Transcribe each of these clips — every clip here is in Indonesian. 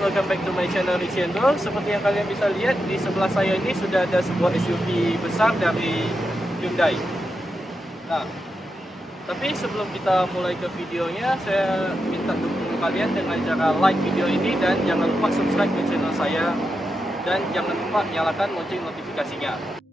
welcome back to my channel Richendo. Seperti yang kalian bisa lihat di sebelah saya ini sudah ada sebuah SUV besar dari Hyundai. Nah, tapi sebelum kita mulai ke videonya, saya minta dukung kalian dengan cara like video ini dan jangan lupa subscribe ke channel saya dan jangan lupa nyalakan lonceng notifikasinya.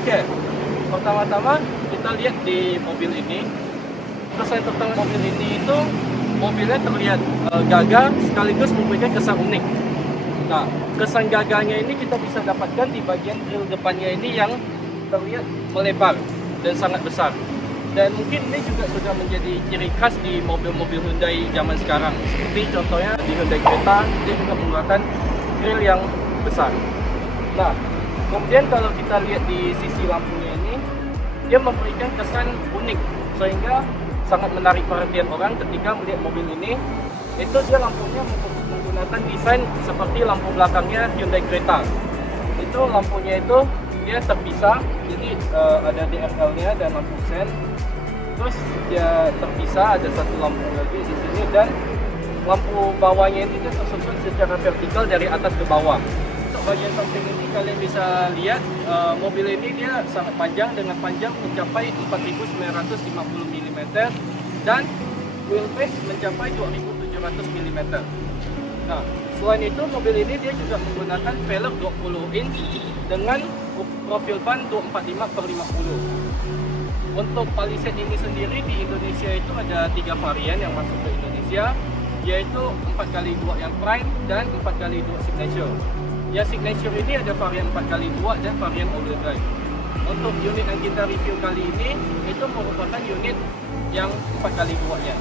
Oke, pertama-tama kita lihat di mobil ini. Kesan tentang mobil ini itu mobilnya terlihat gagah sekaligus memberikan kesan unik. Nah, kesan gagahnya ini kita bisa dapatkan di bagian grill depannya ini yang terlihat melebar dan sangat besar. Dan mungkin ini juga sudah menjadi ciri khas di mobil-mobil Hyundai zaman sekarang. Seperti contohnya di Hyundai Creta, dia juga menggunakan grill yang besar. Nah, kemudian kalau kita lihat di sisi lampunya ini, dia memberikan kesan unik sehingga sangat menarik perhatian orang ketika melihat mobil ini. Itu dia lampunya menggunakan desain seperti lampu belakangnya Hyundai Creta. Itu lampunya itu dia terpisah, jadi ada DRL-nya dan lampu sen. Terus dia terpisah, ada satu lampu lagi di sini dan lampu bawahnya ini dia tersusun secara vertikal dari atas ke bawah. Bagian samping ini kalian bisa lihat mobil ini dia sangat panjang dengan panjang mencapai 4950 mm dan wheelbase mencapai 2700 mm. Nah, selain itu mobil ini dia juga menggunakan velg 20 inch dengan profil ban 245/50. Untuk Palisade ini sendiri di Indonesia itu ada 3 varian yang masuk ke Indonesia, yaitu 4x2 yang prime dan 4x2 signature. Ya, signature ini ada varian 4x2 dan varian all-wheel drive. Untuk unit yang kita review kali ini itu merupakan unit yang 4x2-nya.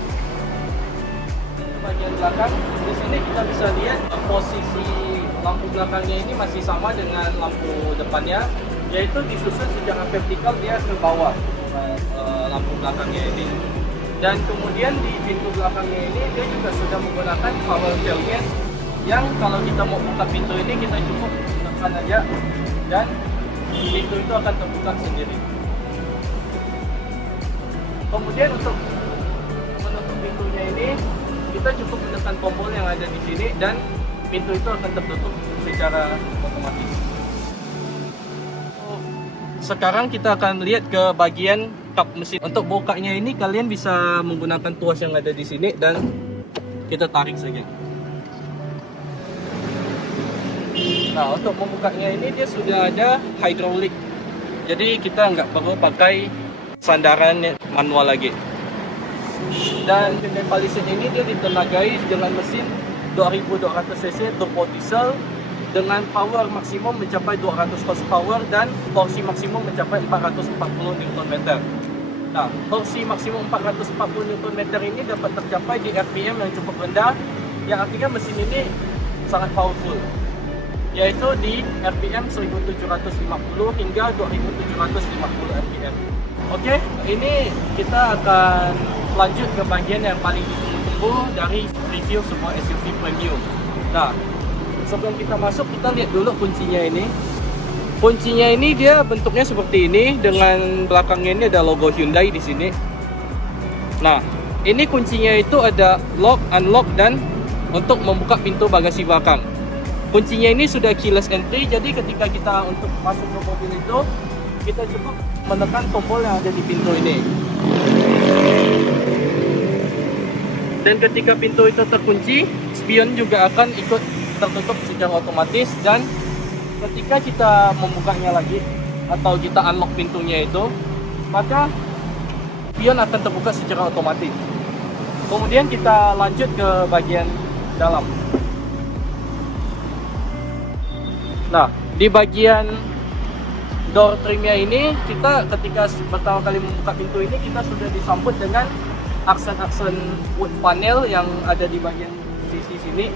Bagian belakang, di sini kita bisa lihat posisi lampu belakangnya ini masih sama dengan lampu depannya, yaitu disusun secara vertikal dia ke bawah lampu belakangnya ini. Dan kemudian di pintu belakangnya ini dia juga sudah menggunakan power tailgate yang kalau kita mau buka pintu ini kita cukup tekan aja dan pintu itu akan terbuka sendiri. Kemudian untuk menutup pintunya ini kita cukup menekan tombol yang ada di sini dan pintu itu akan tertutup secara otomatis. Sekarang kita akan melihat ke bagian kap mesin. Untuk bukanya ini kalian bisa menggunakan tuas yang ada di sini dan kita tarik saja. Nah, untuk membukanya ini dia sudah ada hidrolik, jadi kita nggak perlu pakai sandaran manual lagi. Dan Hyundai Palisade ini dia ditenagai dengan mesin 2200 cc turbo diesel dengan power maksimum mencapai 200 horsepower dan torsi maksimum mencapai 440 Nm. Nah, torsi maksimum 440 Nm ini dapat tercapai di RPM yang cukup rendah, yang artinya mesin ini sangat powerful, yaitu di RPM 1750 hingga 2750 RPM. Oke, ini kita akan lanjut ke bagian yang paling ditunggu dari review sebuah SUV premium. Nah, sebelum kita masuk, kita lihat dulu kuncinya ini. Kuncinya ini dia bentuknya seperti ini, dengan belakangnya ini ada logo Hyundai di sini. Nah, ini kuncinya itu ada lock, unlock, dan untuk membuka pintu bagasi belakang. Kuncinya ini sudah keyless entry, jadi ketika kita untuk masuk ke mobil itu, kita cukup menekan tombol yang ada di pintu ini. Dan ketika pintu itu terkunci, spion juga akan ikut tertutup secara otomatis. Dan ketika kita membukanya lagi atau kita unlock pintunya itu, maka spion akan terbuka secara otomatis. Kemudian kita lanjut ke bagian dalam. Nah, di bagian door trimnya ini, kita ketika pertama kali membuka pintu ini, kita sudah disambut dengan aksen-aksen wood panel yang ada di bagian sisi sini.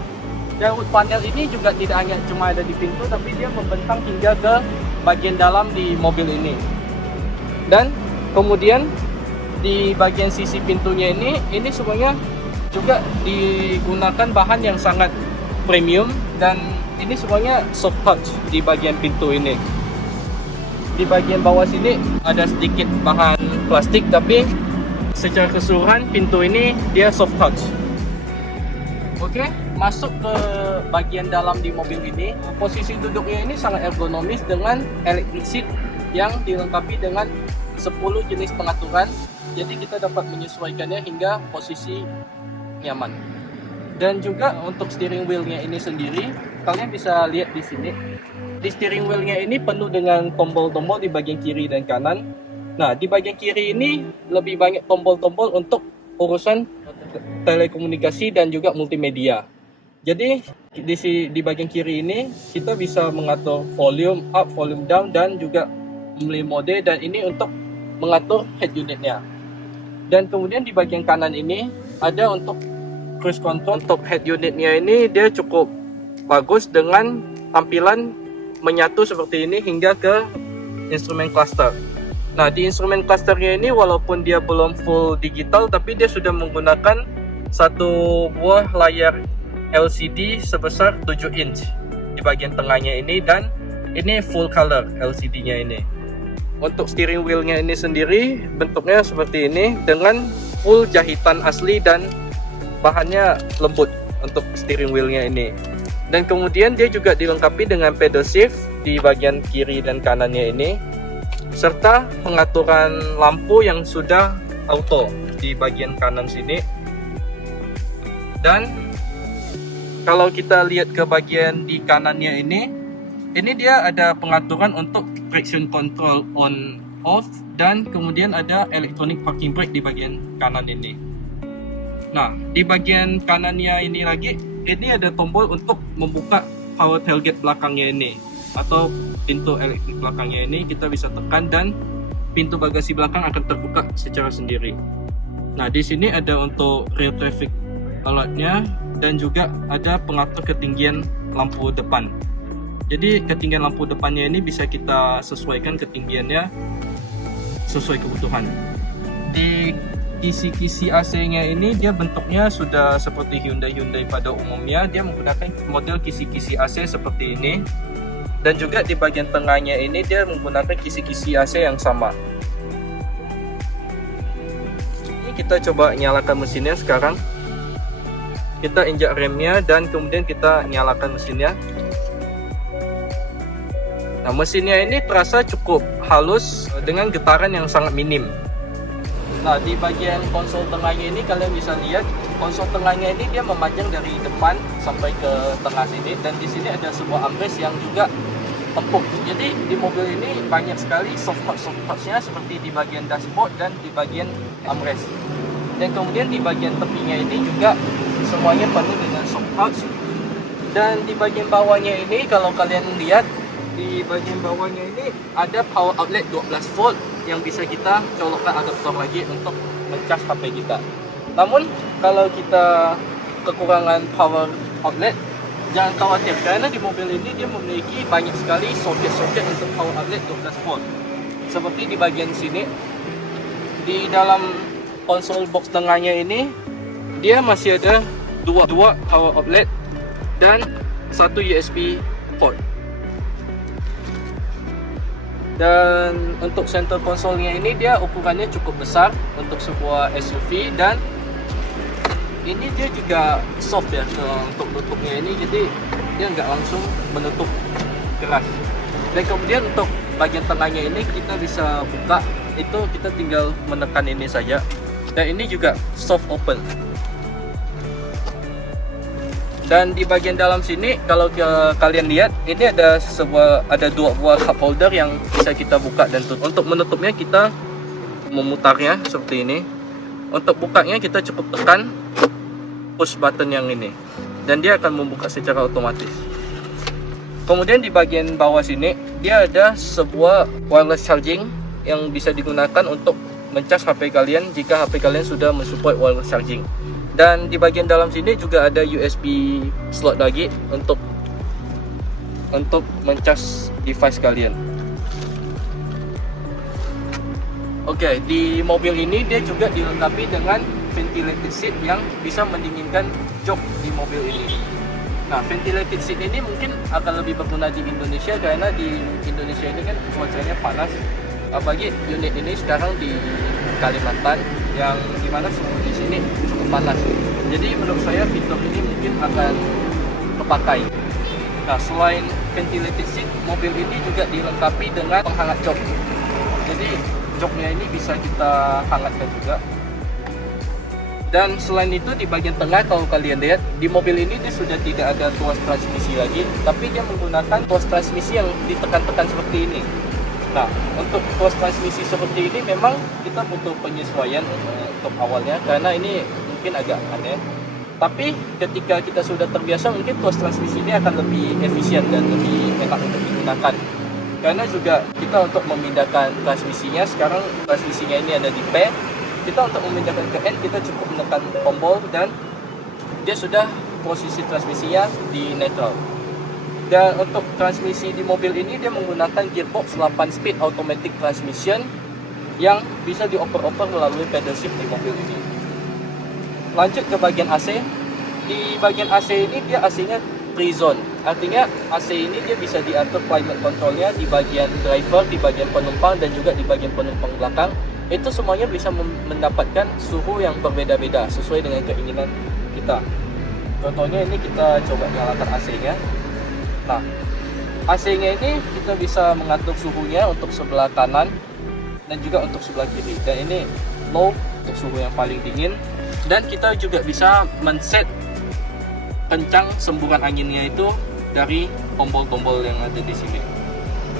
Dan wood panel ini juga tidak hanya cuma ada di pintu, tapi dia membentang hingga ke bagian dalam di mobil ini. Dan kemudian di bagian sisi pintunya ini semuanya juga digunakan bahan yang sangat premium, dan ini semuanya soft touch di bagian pintu ini. Di bagian bawah sini ada sedikit bahan plastik, tapi secara keseluruhan pintu ini dia soft touch. Oke, masuk ke bagian dalam di mobil ini. Posisi duduknya ini sangat ergonomis dengan electric seat yang dilengkapi dengan 10 jenis pengaturan. Jadi kita dapat menyesuaikannya hingga posisi nyaman. Dan juga untuk steering wheelnya ini sendiri, kalian bisa lihat di sini. Di steering wheelnya ini penuh dengan tombol-tombol di bagian kiri dan kanan. Nah, di bagian kiri ini lebih banyak tombol-tombol untuk urusan telekomunikasi dan juga multimedia. Jadi di bagian kiri ini kita bisa mengatur volume up, volume down, dan juga memilih mode, dan ini untuk mengatur head unitnya. Dan kemudian di bagian kanan ini ada untuk cruise control. Untuk head unitnya ini dia cukup bagus dengan tampilan menyatu seperti ini hingga ke instrumen cluster. Nah, di instrumen clusternya ini walaupun dia belum full digital, tapi dia sudah menggunakan satu buah layar LCD sebesar 7 inch di bagian tengahnya ini, dan ini full color LCD-nya ini. Untuk steering wheel-nya ini sendiri bentuknya seperti ini dengan full jahitan asli dan bahannya lembut untuk steering wheel-nya ini. Dan kemudian dia juga dilengkapi dengan pedal shift di bagian kiri dan kanannya ini, serta pengaturan lampu yang sudah auto di bagian kanan sini. Dan kalau kita lihat ke bagian di kanannya ini dia ada pengaturan untuk traction control on off, dan kemudian ada electronic parking brake di bagian kanan ini. Nah, di bagian kanannya ini lagi, ini ada tombol untuk membuka power tailgate belakangnya ini, atau pintu elektrik belakangnya ini kita bisa tekan dan pintu bagasi belakang akan terbuka secara sendiri. Nah, di sini ada untuk rear traffic alertnya, dan juga ada pengatur ketinggian lampu depan. Jadi ketinggian lampu depannya ini bisa kita sesuaikan ketinggiannya sesuai kebutuhan. Di kisi-kisi AC-nya ini dia bentuknya sudah seperti Hyundai pada umumnya. Dia menggunakan model kisi-kisi AC seperti ini. Dan juga di bagian tengahnya ini dia menggunakan kisi-kisi AC yang sama. Ini kita coba nyalakan mesinnya sekarang. Kita injak remnya dan kemudian kita nyalakan mesinnya. Nah, mesinnya ini terasa cukup halus dengan getaran yang sangat minim. Nah, di bagian konsol tengahnya ini kalian bisa lihat konsol tengahnya ini dia memanjang dari depan sampai ke tengah sini, dan di sini ada sebuah armrest yang juga empuk. Jadi di mobil ini banyak sekali soft touch-nya seperti di bagian dashboard dan di bagian armrest. Dan kemudian di bagian tepinya ini juga semuanya penuh dengan soft touch. Dan di bagian bawahnya ini kalau kalian lihat, di bagian bawahnya ini ada power outlet 12 volt yang bisa kita colokkan adaptor lagi untuk mencas HP kita. Namun kalau kita kekurangan power outlet, jangan khawatir karena di mobil ini dia memiliki banyak sekali soket-soket untuk power outlet 12 volt. Seperti di bagian sini, di dalam konsol box tengahnya ini dia masih ada dua power outlet dan satu USB port. Dan untuk center konsolnya ini dia ukurannya cukup besar untuk sebuah SUV, dan ini dia juga soft ya untuk tutupnya ini, jadi dia nggak langsung menutup keras. Dan kemudian untuk bagian tengahnya ini kita bisa buka, itu kita tinggal menekan ini saja, dan ini juga soft open. Dan di bagian dalam sini kalau kalian lihat ini ada dua buah cup holder yang bisa kita buka dan tutup. Untuk menutupnya kita memutarnya seperti ini. Untuk bukanya kita cukup tekan push button yang ini dan dia akan membuka secara otomatis. Kemudian di bagian bawah sini dia ada sebuah wireless charging yang bisa digunakan untuk mencas HP kalian jika HP kalian sudah mensupport wireless charging. Dan di bagian dalam sini juga ada USB slot lagi untuk mencas device kalian. Oke, di mobil ini dia juga dilengkapi dengan ventilated seat yang bisa mendinginkan jok di mobil ini. Nah, ventilated seat ini mungkin akan lebih berguna di Indonesia karena di Indonesia ini kan cuacanya panas. Bagi unit ini sekarang di Kalimantan yang dimana suhu di sini cukup panas. Jadi menurut saya fitur ini mungkin akan kepakai. Nah, selain ventilated seat, mobil ini juga dilengkapi dengan penghangat jok. Jadi joknya ini bisa kita hangatkan juga. Dan selain itu di bagian tengah kalau kalian lihat di mobil ini dia sudah tidak ada tuas transmisi lagi, tapi dia menggunakan tuas transmisi yang ditekan-tekan seperti ini. Nah, untuk tuas transmisi seperti ini memang kita butuh penyesuaian untuk awalnya karena ini mungkin agak aneh. Tapi ketika kita sudah terbiasa mungkin tuas transmisi ini akan lebih efisien dan lebih enak untuk digunakan. Karena juga kita untuk memindahkan transmisinya, sekarang transmisinya ini ada di P. Kita untuk memindahkan ke N, kita cukup menekan tombol dan dia sudah posisi transmisinya di neutral. Dan untuk transmisi di mobil ini dia menggunakan gearbox 8 speed automatic transmission yang bisa dioper-oper melalui pedal shift di mobil ini. Lanjut ke bagian AC. Di bagian AC ini dia AC-nya 3 zone. Artinya AC ini dia bisa diatur climate controlnya di bagian driver, di bagian penumpang dan juga di bagian penumpang belakang. Itu semuanya bisa mendapatkan suhu yang berbeda-beda sesuai dengan keinginan kita. Contohnya ini kita coba nyalakan AC-nya. Nah, AC-nya ini kita bisa mengatur suhunya untuk sebelah kanan dan juga untuk sebelah kiri. Dan ini low untuk suhu yang paling dingin. Dan kita juga bisa men-set kencang semburan anginnya itu dari tombol-tombol yang ada di sini.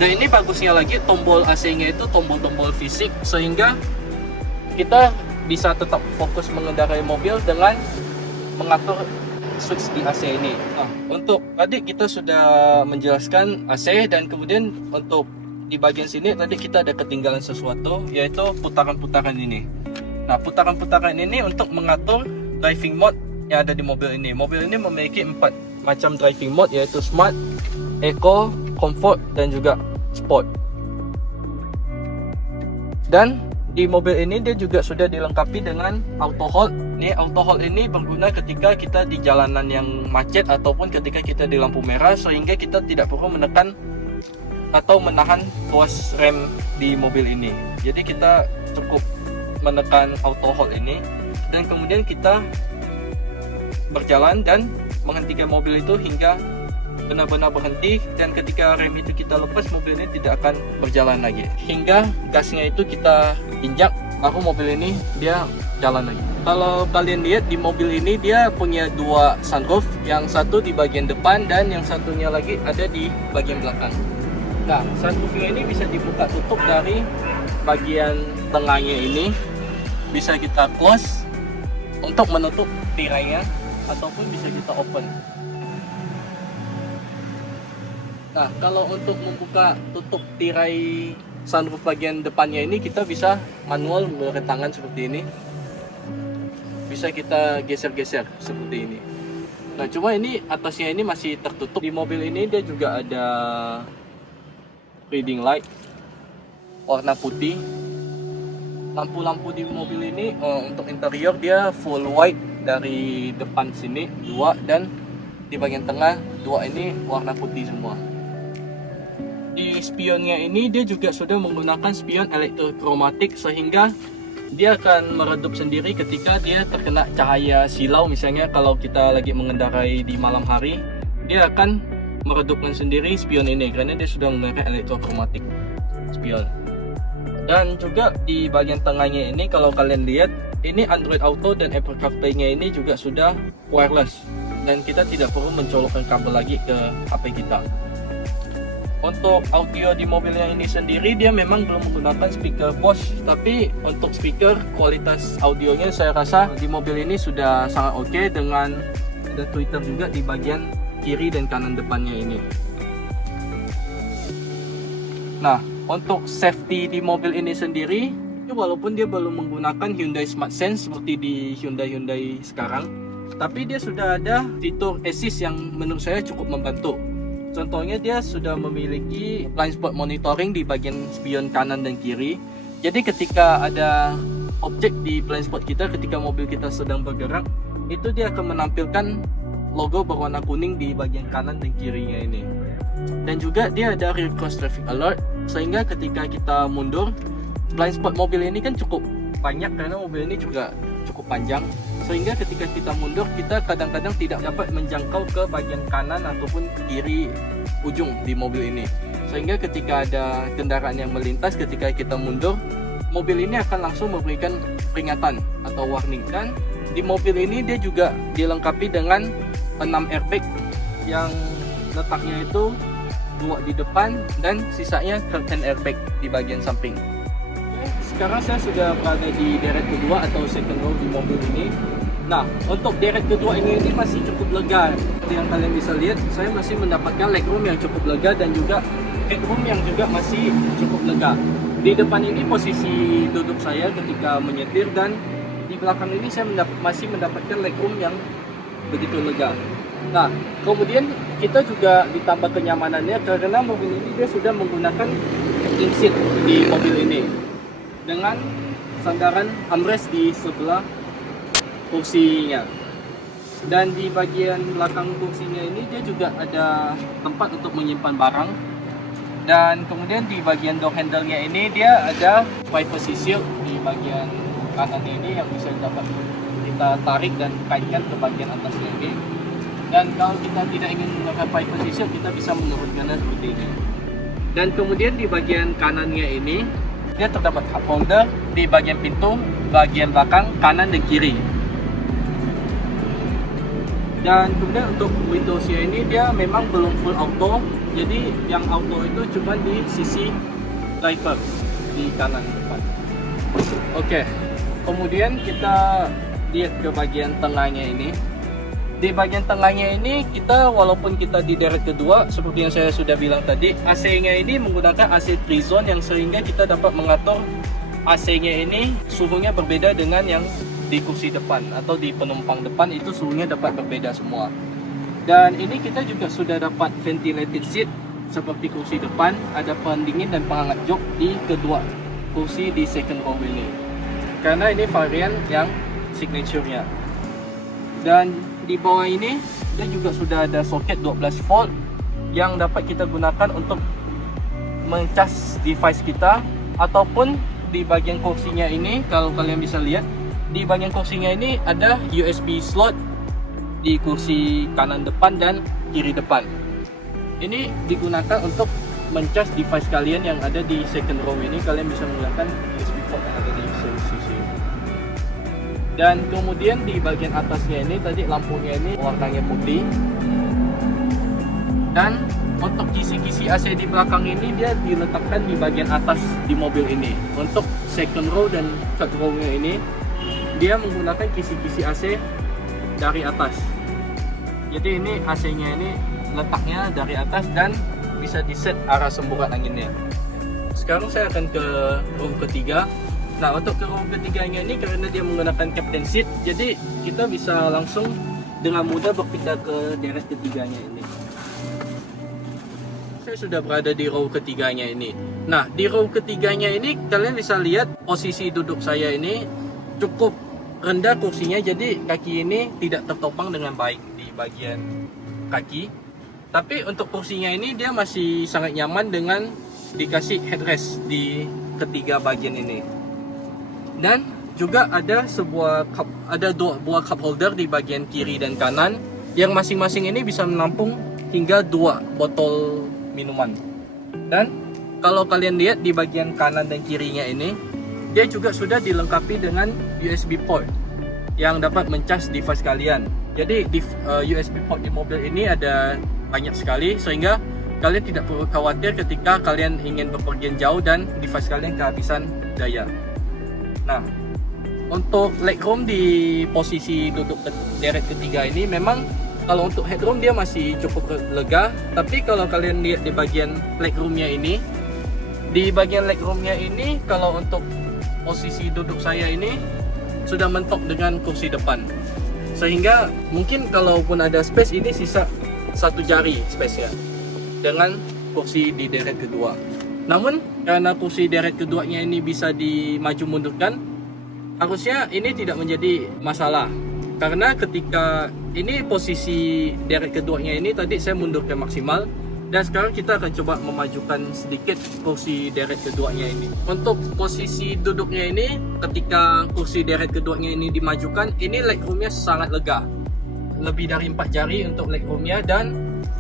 Dan ini bagusnya lagi tombol AC-nya itu tombol-tombol fisik sehingga kita bisa tetap fokus mengendarai mobil dengan mengatur switch di AC ini. Nah, untuk tadi kita sudah menjelaskan AC dan kemudian untuk di bagian sini tadi kita ada ketinggalan sesuatu yaitu putaran-putaran ini. Nah, putaran-putaran ini untuk mengatur driving mode yang ada di mobil ini. Mobil ini memiliki 4 macam driving mode yaitu Smart, Eco, Comfort dan juga Sport. Dan di mobil ini dia juga sudah dilengkapi dengan auto hold. Nih, auto hold ini berguna ketika kita di jalanan yang macet ataupun ketika kita di lampu merah sehingga kita tidak perlu menekan atau menahan tuas rem di mobil ini. Jadi kita cukup menekan auto hold ini dan kemudian kita berjalan dan menghentikan mobil itu hingga benar-benar berhenti, dan ketika rem itu kita lepas mobil ini tidak akan berjalan lagi hingga gasnya itu kita injak baru mobil ini dia jalan lagi. Kalau kalian lihat di mobil ini dia punya 2 sunroof, yang satu di bagian depan dan yang satunya lagi ada di bagian belakang. Nah, sunroofnya ini bisa dibuka tutup dari bagian tengahnya ini, bisa kita close untuk menutup tirainya ataupun bisa kita open. Nah, kalau untuk membuka tutup tirai sunroof bagian depannya ini kita bisa manual menggunakan tangan seperti ini. Bisa kita geser-geser seperti ini. Nah, cuma ini atasnya ini masih tertutup. Di mobil ini dia juga ada reading light warna putih. Lampu-lampu di mobil ini untuk interior dia full white dari depan sini 2 dan di bagian tengah 2 ini warna putih semua. Di spionnya ini dia juga sudah menggunakan spion elektrokromatik sehingga dia akan meredup sendiri ketika dia terkena cahaya silau. Misalnya kalau kita lagi mengendarai di malam hari, dia akan meredupkan sendiri spion ini karena dia sudah menggunakan elektrokromatik spion. Dan juga di bagian tengahnya ini kalau kalian lihat ini Android Auto dan Apple CarPlay-nya ini juga sudah wireless dan kita tidak perlu mencolokkan kabel lagi ke HP kita. Untuk audio di mobilnya ini sendiri dia memang belum menggunakan speaker Bosch, tapi untuk speaker kualitas audionya saya rasa di mobil ini sudah sangat oke dengan ada tweeter juga di bagian kiri dan kanan depannya ini. Nah, untuk safety di mobil ini sendiri, walaupun dia belum menggunakan Hyundai Smart Sense seperti di Hyundai sekarang, tapi dia sudah ada fitur assist yang menurut saya cukup membantu. Contohnya dia sudah memiliki blind spot monitoring di bagian spion kanan dan kiri. Jadi ketika ada objek di blind spot kita, ketika mobil kita sedang bergerak, itu dia akan menampilkan logo berwarna kuning di bagian kanan dan kirinya ini. Dan juga dia ada rear cross traffic alert, sehingga ketika kita mundur, blind spot mobil ini kan cukup banyak karena mobil ini juga cukup panjang, sehingga ketika kita mundur, kita kadang-kadang tidak dapat menjangkau ke bagian kanan ataupun kiri ujung di mobil ini. Sehingga ketika ada kendaraan yang melintas, ketika kita mundur, mobil ini akan langsung memberikan peringatan atau warning. Dan di mobil ini dia juga dilengkapi dengan 6 airbag yang letaknya itu 2 di depan dan sisanya curtain airbag di bagian samping. Sekarang saya sudah berada di deret kedua atau second row di mobil ini. Nah, untuk deret kedua ini masih cukup lega. Seperti yang kalian bisa lihat, saya masih mendapatkan legroom yang cukup lega dan juga headroom yang juga masih cukup lega. Di depan ini posisi duduk saya ketika menyetir, dan di belakang ini saya masih mendapatkan legroom yang begitu lega. Nah, kemudian kita juga ditambah kenyamanannya karena mobil ini dia sudah menggunakan captain seat di mobil ini dengan sandaran armrest di sebelah kursinya. Dan di bagian belakang kursinya ini dia juga ada tempat untuk menyimpan barang. Dan kemudian di bagian door handle-nya ini dia ada privacy shield di bagian kanan ini yang bisa dapat kita tarik dan kaitkan ke bagian atasnya ini. Dan kalau kita tidak ingin menggunakan privacy shield, kita bisa menurunkannya seperti ini. Dan kemudian di bagian kanannya ini dia terdapat cup holder di bagian pintu, bagian belakang, kanan dan kiri. Dan kemudian untuk Windowsnya ini dia memang belum full auto. Jadi yang auto itu cuma di sisi driver di kanan depan. Oke. Kemudian kita lihat ke bagian tengahnya ini. Di bagian tengahnya ini kita, walaupun kita di deret kedua, seperti yang saya sudah bilang tadi, AC-nya ini menggunakan AC 3 zone yang sehingga kita dapat mengatur AC-nya ini suhunya berbeda dengan yang di kursi depan atau di penumpang depan, itu suhunya dapat berbeda semua. Dan ini kita juga sudah dapat ventilated seat seperti kursi depan, ada pendingin dan penghangat jok di kedua kursi di second row ini. Karena ini varian yang signature-nya. Dan di bawah ini dia juga sudah ada soket 12 volt yang dapat kita gunakan untuk mencas device kita, ataupun di bagian kursinya ini kalau kalian bisa lihat, di bagian kursinya ini ada USB slot di kursi kanan depan dan kiri depan. Ini digunakan untuk mencas device kalian yang ada di second row ini. Kalian bisa menggunakan USB port yang ada di sisi. Dan kemudian di bagian atasnya ini tadi lampunya ini warnanya putih. Dan untuk kisi-kisi AC di belakang ini dia diletakkan di bagian atas di mobil ini. Untuk second row dan third row-nya ini dia menggunakan kisi-kisi AC dari atas. Jadi ini AC-nya ini letaknya dari atas dan bisa diset arah semburan anginnya. Sekarang saya akan ke row ketiga. Nah, untuk ke row ketiganya ini karena dia menggunakan captain seat, jadi kita bisa langsung dengan mudah berpindah ke deret ketiganya ini. Saya sudah berada di row ketiganya ini. Nah, di row ketiganya ini kalian bisa lihat posisi duduk saya ini cukup rendah kursinya, jadi kaki ini tidak tertopang dengan baik di bagian kaki. Tapi untuk kursinya ini dia masih sangat nyaman dengan dikasih headrest di ketiga bagian ini. Dan juga ada dua buah cup holder di bagian kiri dan kanan yang masing-masing ini bisa menampung hingga 2 botol minuman. Dan kalau kalian lihat di bagian kanan dan kirinya ini, dia juga sudah dilengkapi dengan USB port yang dapat mencas device kalian. Jadi USB port di mobil ini ada banyak sekali, sehingga kalian tidak perlu khawatir ketika kalian ingin bepergian jauh dan device kalian kehabisan daya. Nah, untuk legroom di posisi duduk deret ketiga ini memang kalau untuk headroom dia masih cukup lega, tapi kalau kalian lihat di bagian legroomnya ini Di bagian legroomnya ini, kalau untuk posisi duduk saya ini sudah mentok dengan kursi depan, sehingga mungkin kalaupun ada space ini sisa 1 jari space-nya dengan kursi di deret kedua. Namun karena kursi deret keduanya ini bisa dimaju mundurkan, harusnya ini tidak menjadi masalah. Karena ketika ini posisi deret keduanya ini tadi saya mundurkan maksimal, dan sekarang kita akan coba memajukan sedikit kursi deret keduanya ini. Untuk posisi duduknya ini, ketika kursi deret keduanya ini dimajukan, ini legroomnya sangat lega. Lebih dari 4 jari untuk legroomnya, dan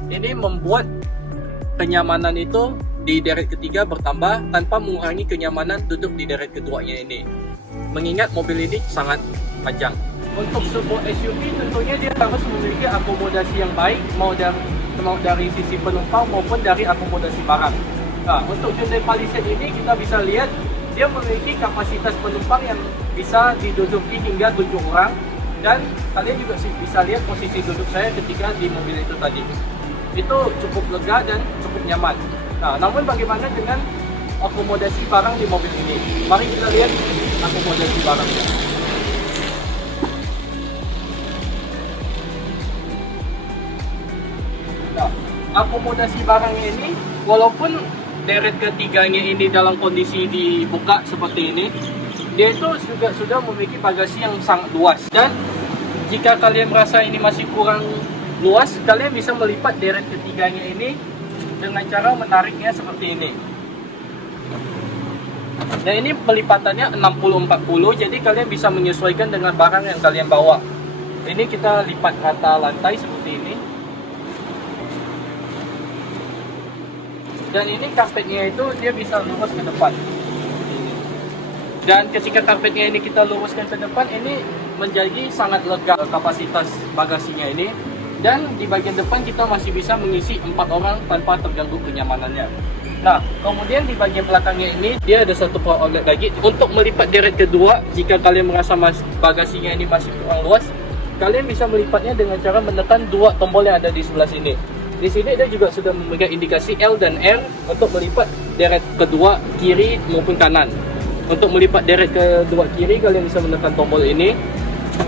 ini membuat kenyamanan itu di deret ketiga bertambah tanpa mengurangi kenyamanan duduk di deret keduanya ini. Mengingat mobil ini sangat panjang. Untuk sebuah SUV tentunya dia harus memiliki akomodasi yang baik, mau dari sisi penumpang maupun dari akomodasi barang. Nah, untuk Hyundai Palisade ini kita bisa lihat dia memiliki kapasitas penumpang yang bisa diduduki hingga 7 orang, dan kalian juga bisa lihat posisi duduk saya ketika di mobil itu tadi. Itu cukup lega dan cukup nyaman. Nah, namun bagaimana dengan akomodasi barang di mobil ini? Mari kita lihat akomodasi barangnya. Nah, akomodasi barangnya ini, walaupun deret ketiganya ini dalam kondisi dibuka seperti ini, dia itu juga sudah memiliki bagasi yang sangat luas. Dan jika kalian merasa ini masih kurang luas, kalian bisa melipat deret ketiganya ini dengan cara menariknya seperti ini. Nah, ini pelipatannya 60-40, jadi kalian bisa menyesuaikan dengan barang yang kalian bawa. Ini kita lipat rata lantai seperti ini. Dan ini karpetnya itu dia bisa lurus ke depan. Dan ketika karpetnya ini kita luruskan ke depan, ini menjadi sangat lega kapasitas bagasinya ini. Dan di bagian depan kita masih bisa mengisi 4 orang tanpa terganggu kenyamanannya. Nah, kemudian di bagian belakangnya ini dia ada satu power outlet lagi. Untuk melipat deret kedua, jika kalian merasa bagasinya ini masih kurang luas, kalian bisa melipatnya dengan cara menekan 2 tombol yang ada di sebelah sini. Di sini dia juga sudah memegang indikasi L dan R untuk melipat deret kedua kiri maupun kanan. Untuk melipat deret kedua kiri, kalian bisa menekan tombol ini,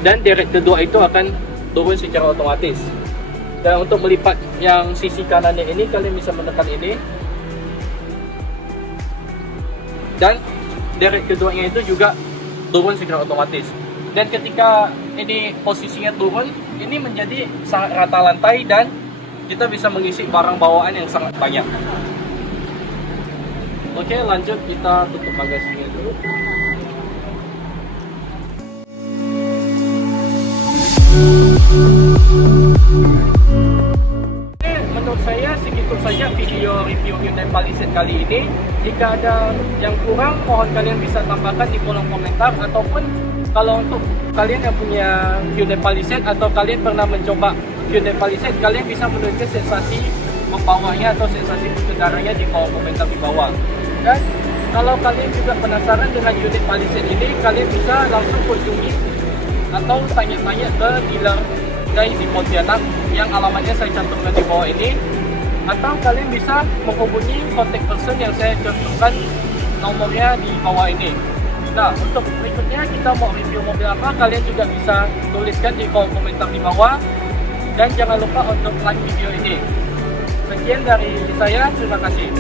dan deret kedua itu akan turun secara otomatis. Dan untuk melipat yang sisi kanannya ini, kalian bisa menekan ini, dan deret keduanya itu juga turun secara otomatis. Dan ketika ini posisinya turun, ini menjadi sangat rata lantai dan kita bisa mengisi barang bawaan yang sangat banyak. Oke, lanjut kita tutup bagasinya dulu. Menurut saya segitu saja video review Hyundai Palisade kali ini. Jika ada yang kurang, mohon kalian bisa tambahkan di kolom komentar, ataupun kalau untuk kalian yang punya Hyundai Palisade atau kalian pernah mencoba Hyundai Palisade, kalian bisa menuliskan sensasi membawanya atau sensasi berkendaranya di kolom komentar di bawah. Dan kalau kalian juga penasaran dengan Hyundai Palisade ini, kalian bisa langsung kunjungi atau tanya-tanya ke dealer Hyundai di Pontianak yang alamatnya saya cantumkan di bawah ini, atau kalian bisa menghubungi contact person yang saya cantumkan nomornya di bawah ini. Nah, untuk berikutnya kita mau review mobil apa, kalian juga bisa tuliskan di kolom komentar di bawah. Dan jangan lupa untuk like video ini. Sekian dari saya, terima kasih.